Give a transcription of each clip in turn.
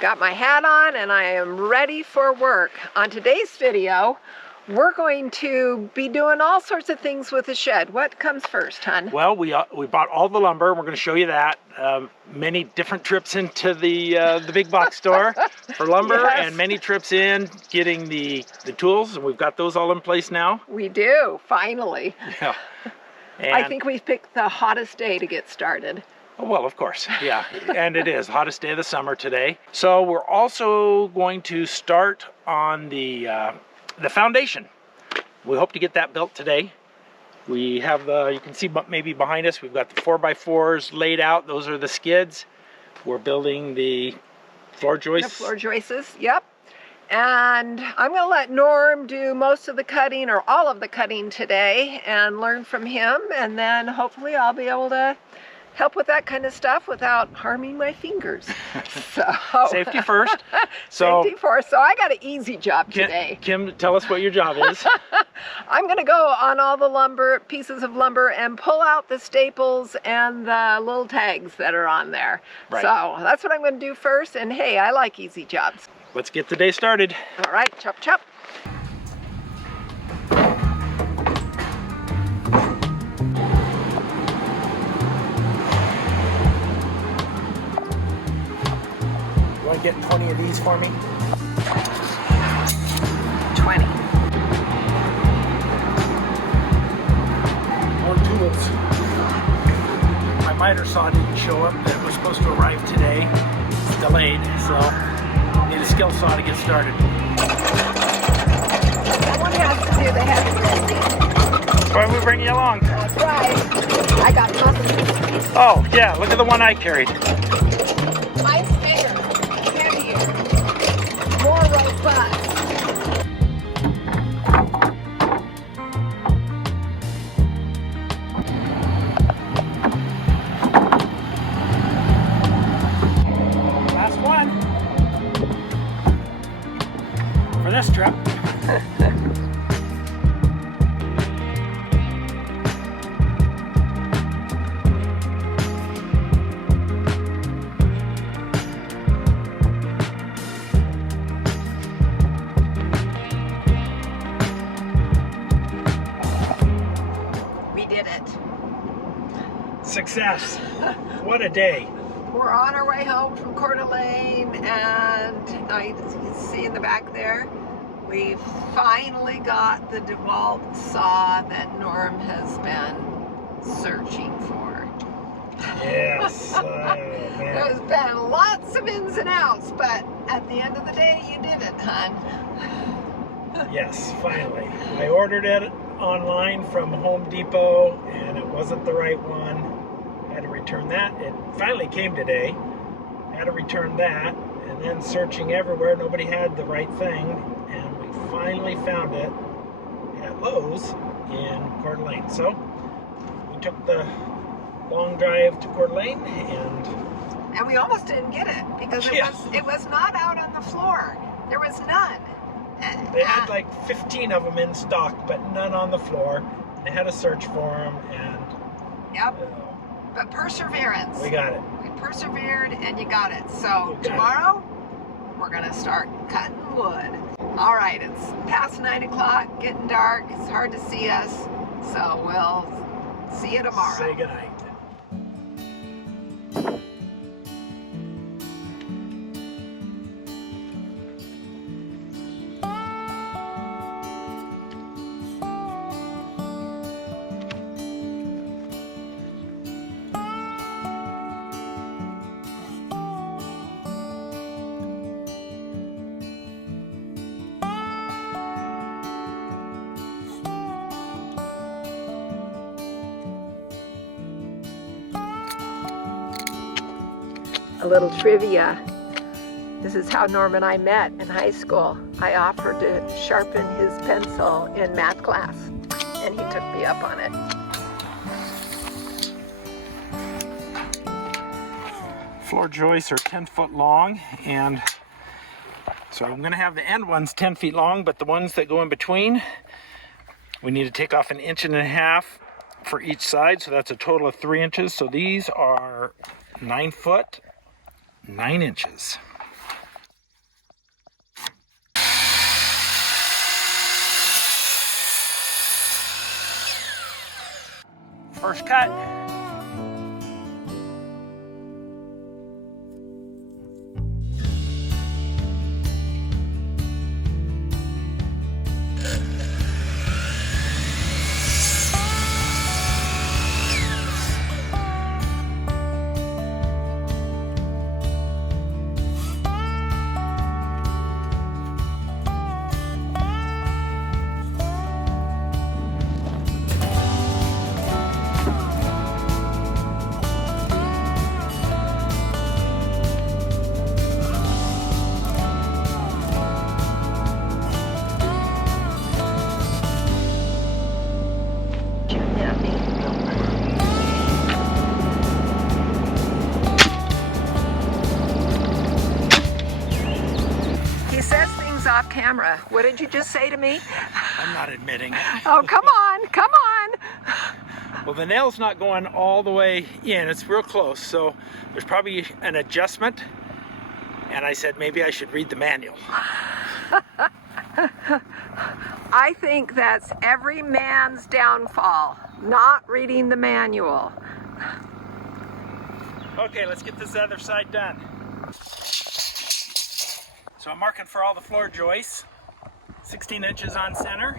Got my hat on and I am ready for work. On today's video, we're going to be doing all sorts of things with the shed. What comes first, hon? Well, we bought all the lumber. We're going to show you that. Many different trips into the big box store for lumber, Yes. and many trips in getting the tools. And we've got those all in place now. We do, finally. Yeah. And, I think we've picked the hottest day to get started. well, of course, yeah. And it is hottest day of the summer today. So we're also going to start on the foundation. We hope to get that built today. We have you can see maybe behind us, we've got the 4x4s laid out. Those are the skids. We're building the floor joists. The floor joists, yep. And I'm going to let Norm do most of the cutting or all of the cutting today and learn from him. And then hopefully I'll be able to help with that kind of stuff without harming my fingers. So Safety first. So, safety first. So I got an easy job today. Kim, tell us what your job is. I'm going to go on all the pieces of lumber and pull out the staples and the little tags that are on there. Right. So that's what I'm going to do first. And hey, I like easy jobs. Let's get the day started. All right, chop chop. You want to get 20 of these for me? 20. More tools. My miter saw didn't show up. It was supposed to arrive today. It's delayed, so need a skill saw to get started. That one has to do the heavy lifting. That's why we bring you along. That's right. I got muscles. Oh, yeah, look at the one I carried. Mine's bigger, heavier, more robust. Last one. For this trip. Success. What a day. We're on our way home from Coeur d'Alene, and you can see in the back there, we've finally got the DeWalt saw that Norm has been searching for. Yes. Man. There's been lots of ins and outs, but at the end of the day, you did it, hon. Yes, finally. I ordered it online from Home Depot, and it wasn't the right one. I had to return that. It finally came today. I had to return that, and then searching everywhere, nobody had the right thing, and we finally found it at Lowe's in Coeur d'Alene. So we took the long drive to Coeur d'Alene, and we almost didn't get it because it was not out on the floor. There was none. They had like 15 of them in stock, but none on the floor. They had to search for them, and yep. But perseverance. We got it. We persevered, and you got it. So tomorrow, we're gonna start cutting wood. All right, it's past 9 o'clock, getting dark. It's hard to see us, so we'll see you tomorrow. Say goodnight. A little trivia. This is how Norm and I met in high school. I offered to sharpen his pencil in math class, and he took me up on it. Floor joists are 10 foot long, and so I'm going to have the end ones 10 feet long, but the ones that go in between, we need to take off 1.5 inches for each side, so that's a total of 3 inches. So these are 9 foot 9 inches. First cut. He says things off camera. What did you just say to me? I'm not admitting it. Oh, come on, come on. Well, the nail's not going all the way in. It's real close, so there's probably an adjustment. And I said maybe I should read the manual. I think that's every man's downfall, not reading the manual. Okay, let's get this other side done. So I'm marking for all the floor joists, 16 inches on center.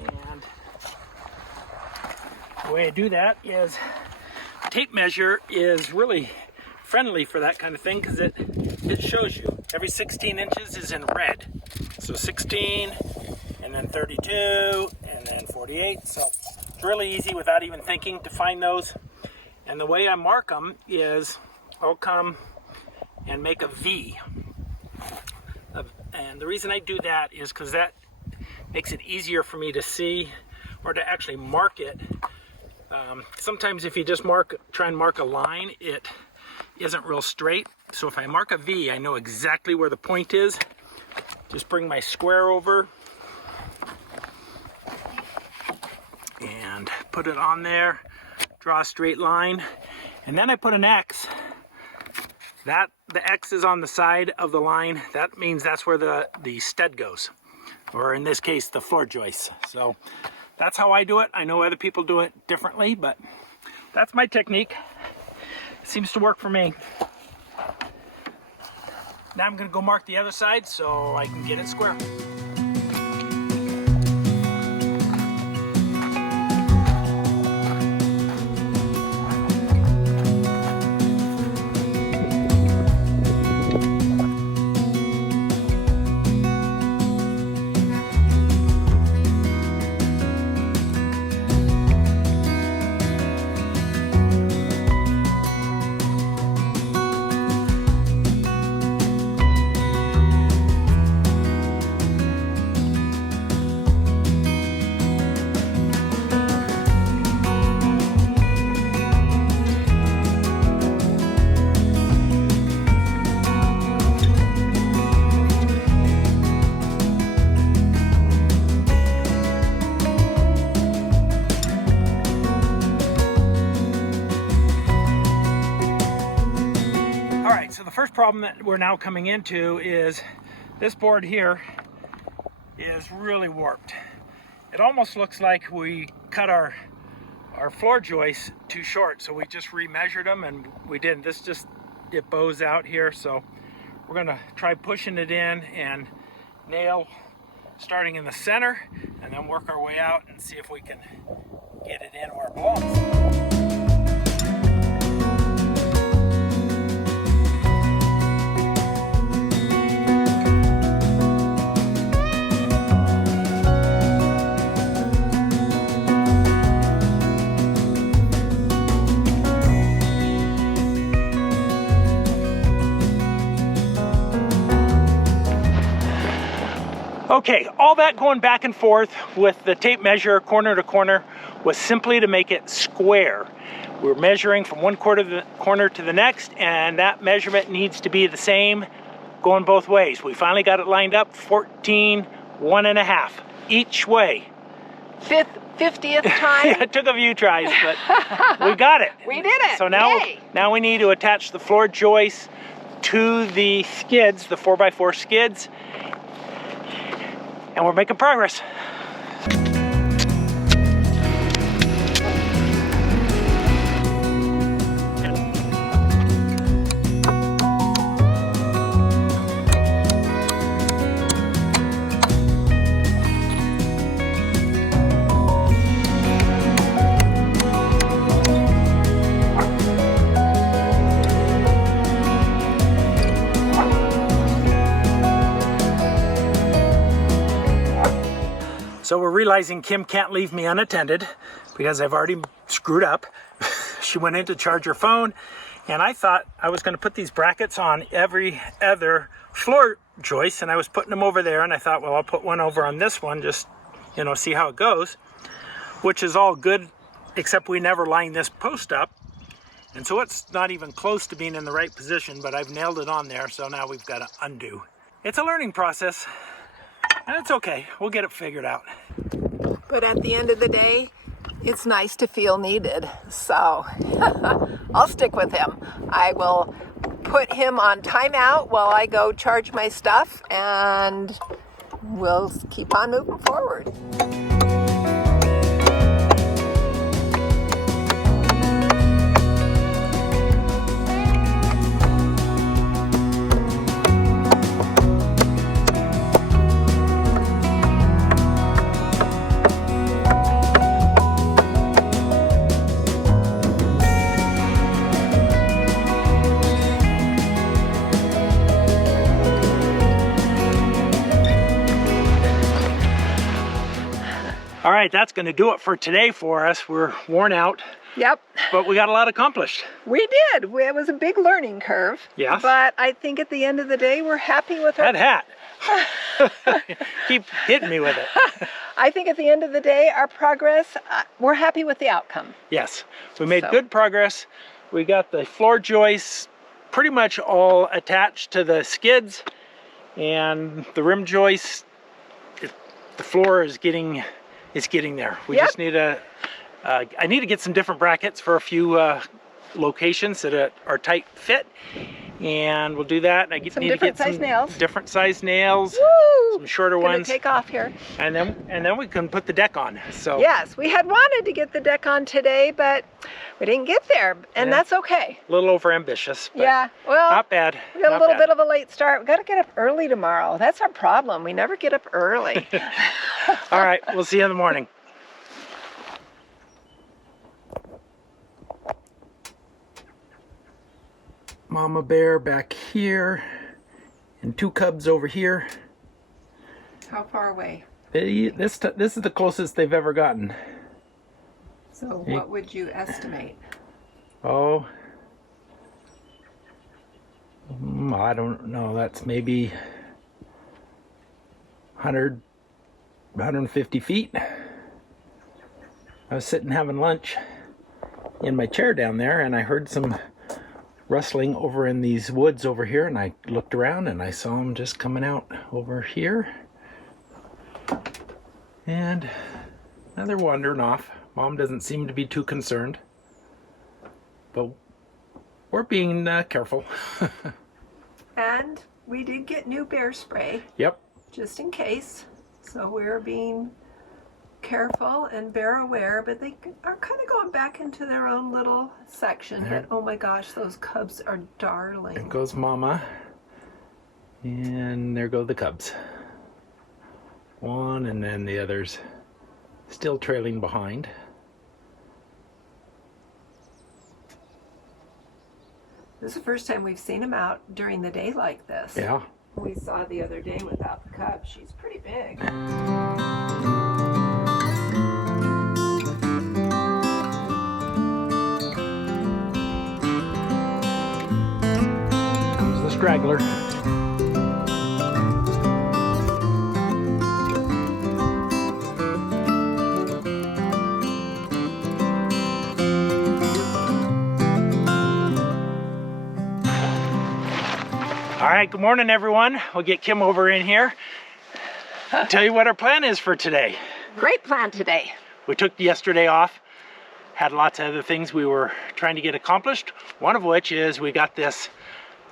And the way I do that is tape measure is really friendly for that kind of thing because it shows you every 16 inches is in red. So 16 and then 32 and then 48. So it's really easy without even thinking to find those. And the way I mark them is I'll come and make a V. And the reason I do that is because that makes it easier for me to see or to actually mark it. Sometimes if you just try and mark a line, it isn't real straight. So if I mark a V, I know exactly where the point is. Just bring my square over and put it on there, draw a straight line, and then I put an X. The X is on the side of the line. That means that's where the stud goes, or in this case, the floor joist. So that's how I do it. I know other people do it differently, but that's my technique. It seems to work for me. Now I'm gonna go mark the other side so I can get it square. First problem that we're now coming into is this board here is really warped. It almost looks like we cut our floor joists too short, so we just remeasured them and we didn't. It bows out here, so we're gonna try pushing it in and nail starting in the center and then work our way out and see if we can get it in where it belongs. Okay, all that going back and forth with the tape measure corner to corner was simply to make it square. We're measuring from one corner to the next, and that measurement needs to be the same going both ways. We finally got it lined up, 14, 1.5 each way. 50th time? Yeah, it took a few tries, but we got it. We did it. So now we need to attach the floor joists to the skids, the 4x4 skids, and we're making progress. So we're realizing Kim can't leave me unattended because I've already screwed up. She went in to charge her phone, and I thought I was going to put these brackets on every other floor joist, and I was putting them over there, and I thought, well, I'll put one over on this one, just, you know, see how it goes, which is all good, except we never lined this post up, and so it's not even close to being in the right position, but I've nailed it on there, so now we've got to undo. It's a learning process, and it's okay. We'll get it figured out. But at the end of the day, it's nice to feel needed. So I'll stick with him. I will put him on timeout while I go charge my stuff, and we'll keep on moving forward. All right, that's going to do it for today for us. We're worn out. Yep. But we got a lot accomplished. We did. It was a big learning curve. Yes. But I think at the end of the day, we're happy with our... That hat. Keep hitting me with it. I think at the end of the day, our progress, we're happy with the outcome. Yes. We made good progress. We got the floor joists pretty much all attached to the skids, and the rim joists, the floor is getting... It's getting there. We just need I need to get some different brackets for a few locations that are tight fit, and we'll do that. And I need to get some different size nails, some shorter ones. Take off here. And then we can put the deck on. So yes, we had wanted to get the deck on today, but we didn't get there, and that's okay. A little over ambitious. But yeah, well, not bad. We got a little bit of a late start. We got to get up early tomorrow. That's our problem. We never get up early. All right, we'll see you in the morning. Mama bear back here, and two cubs over here. How far away? This is the closest they've ever gotten. So what would you estimate? Oh, I don't know. That's maybe 100, 150 feet. I was sitting having lunch in my chair down there, and I heard some rustling over in these woods over here, and I looked around and I saw them just coming out over here, and now they're wandering off. Mom doesn't seem to be too concerned, but we're being careful. And we did get new bear spray. Yep. Just in case, so we're being careful and bear aware, but they are kind of going back into their own little section. But oh my gosh, those cubs are darling. There goes Mama, and there go the cubs. One, and then the others still trailing behind. This is the first time we've seen them out during the day like this. Yeah. We saw the other day without the cubs. She's pretty big. Straggler. All right, good morning everyone. We'll get Kim over in here. Tell you what our plan is for today. Great plan today. We took yesterday off, had lots of other things we were trying to get accomplished. One of which is we got this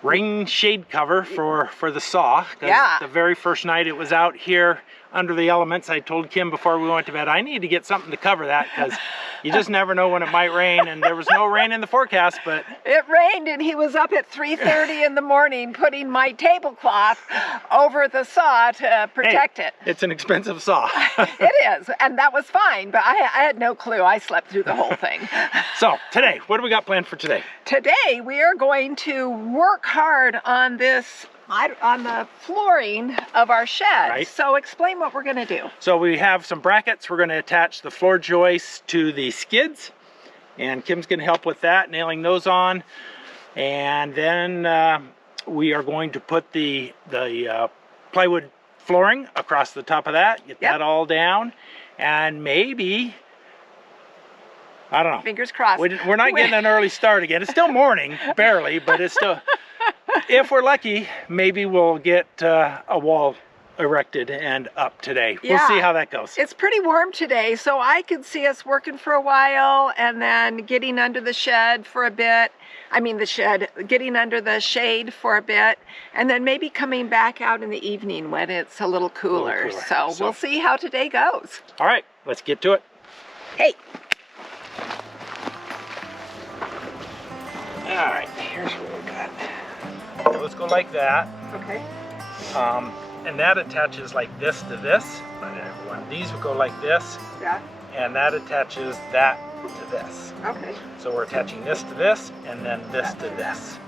rain shade cover for the saw. Yeah. The very first night it was out here under the elements, I told Kim before we went to bed, I need to get something to cover that because you just never know when it might rain, and there was no rain in the forecast, but... It rained, and he was up at 3:30 in the morning putting my tablecloth over the saw to protect it. It's an expensive saw. It is, and that was fine, but I had no clue. I slept through the whole thing. So, today, what do we got planned for today? Today, we are going to work hard on this on the flooring of our shed. Right. So explain what we're going to do. So we have some brackets. We're going to attach the floor joists to the skids, and Kim's going to help with that, nailing those on. And then we are going to put the plywood flooring across the top of that, get that all down, and maybe, I don't know. Fingers crossed. We're not getting an early start again. It's still morning, barely, but it's still, if we're lucky, maybe we'll get a wall erected and up today. Yeah. We'll see how that goes. It's pretty warm today, so I could see us working for a while and then getting under the shed for a bit. I mean the shed, getting under the shade for a bit, and then maybe coming back out in the evening when it's a little cooler. So we'll see how today goes. All right, let's get to it. Hey. All right, here's what we got. Let's go like that. Okay. And that attaches like this to this. One of these will go like this. Yeah. And that attaches that to this. Okay. So we're attaching this to this, and then this to this.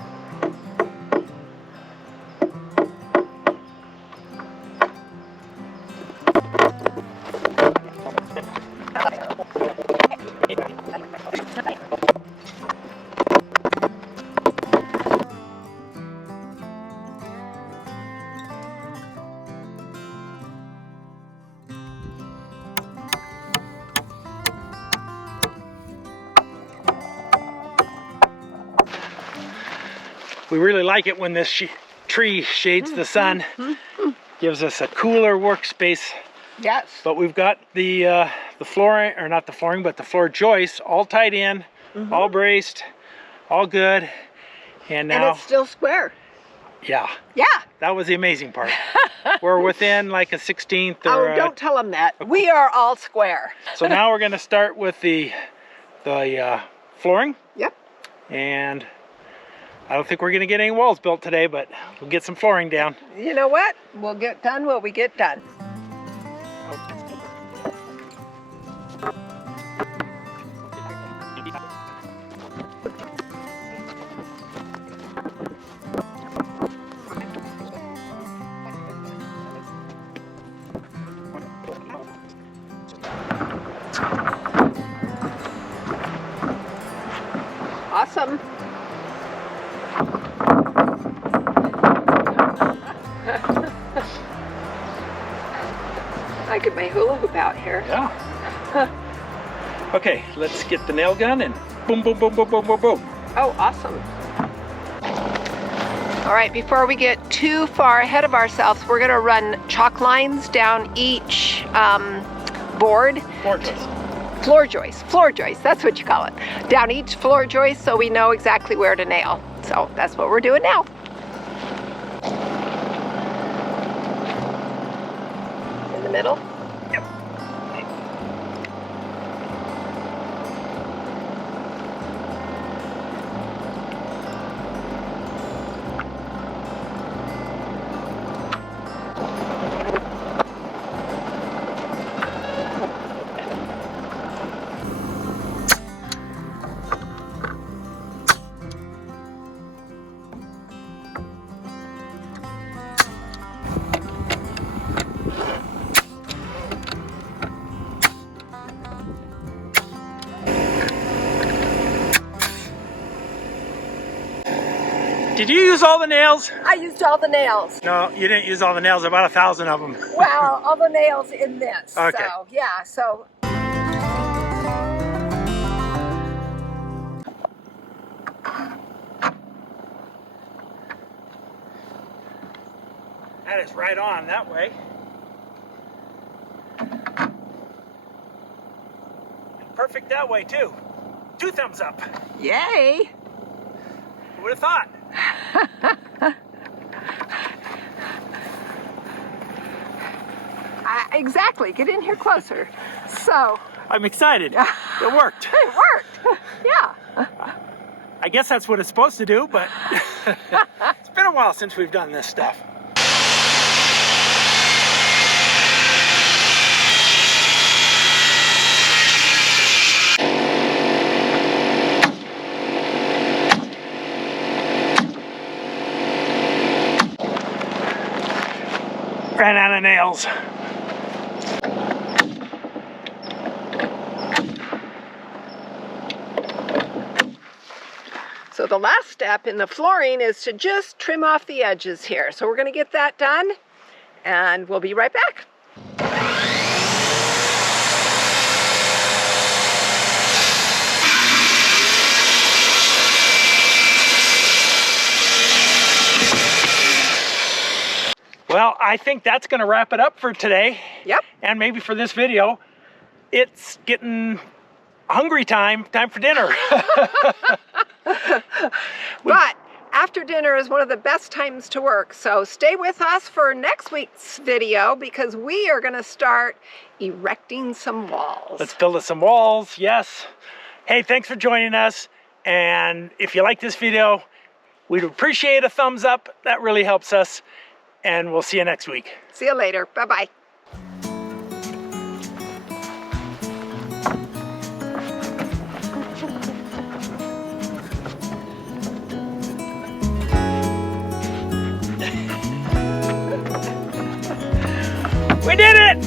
We really like it when this tree shades the sun. Gives us a cooler workspace. Yes. But we've got the flooring, or not the flooring, but the floor joists all tied in, all braced, all good. And now, and it's still square. Yeah. Yeah. That was the amazing part. We're within like a 16th or oh, don't tell them that. We are all square. So now we're going to start with the flooring. Yep. And I don't think we're going to get any walls built today, but we'll get some flooring down. You know what? We'll get done what we get done. Awesome. I get my hula hoop out here. Yeah. Okay, let's get the nail gun and boom, boom, boom, boom, boom, boom, boom. Oh, awesome. All right, before we get too far ahead of ourselves, we're gonna run chalk lines down each board. Floor joist. Floor joist, that's what you call it. Down each floor joist so we know exactly where to nail. So that's what we're doing now. In the middle? Yep. Did you use all the nails? I used all the nails. No, you didn't use all the nails, about 1,000 of them. Well, all the nails in this. Okay. So, yeah, so. That is right on that way. And perfect that way too. 2 thumbs up. Yay. Who would have thought? Exactly. Get in here closer. So. I'm excited. It worked. It worked. Yeah. I guess that's what it's supposed to do, but it's been a while since we've done this stuff. ran out of nails. So the last step in the flooring is to just trim off the edges here. So we're going to get that done, and we'll be right back. Well, I think that's going to wrap it up for today. Yep. And maybe for this video. It's getting hungry time for dinner. But after dinner is one of the best times to work. So stay with us for next week's video because we are going to start erecting some walls. Let's build us some walls. Yes. Hey, thanks for joining us. And if you like this video, we'd appreciate a thumbs up. That really helps us. And we'll see you next week. See you later. Bye-bye. We did it!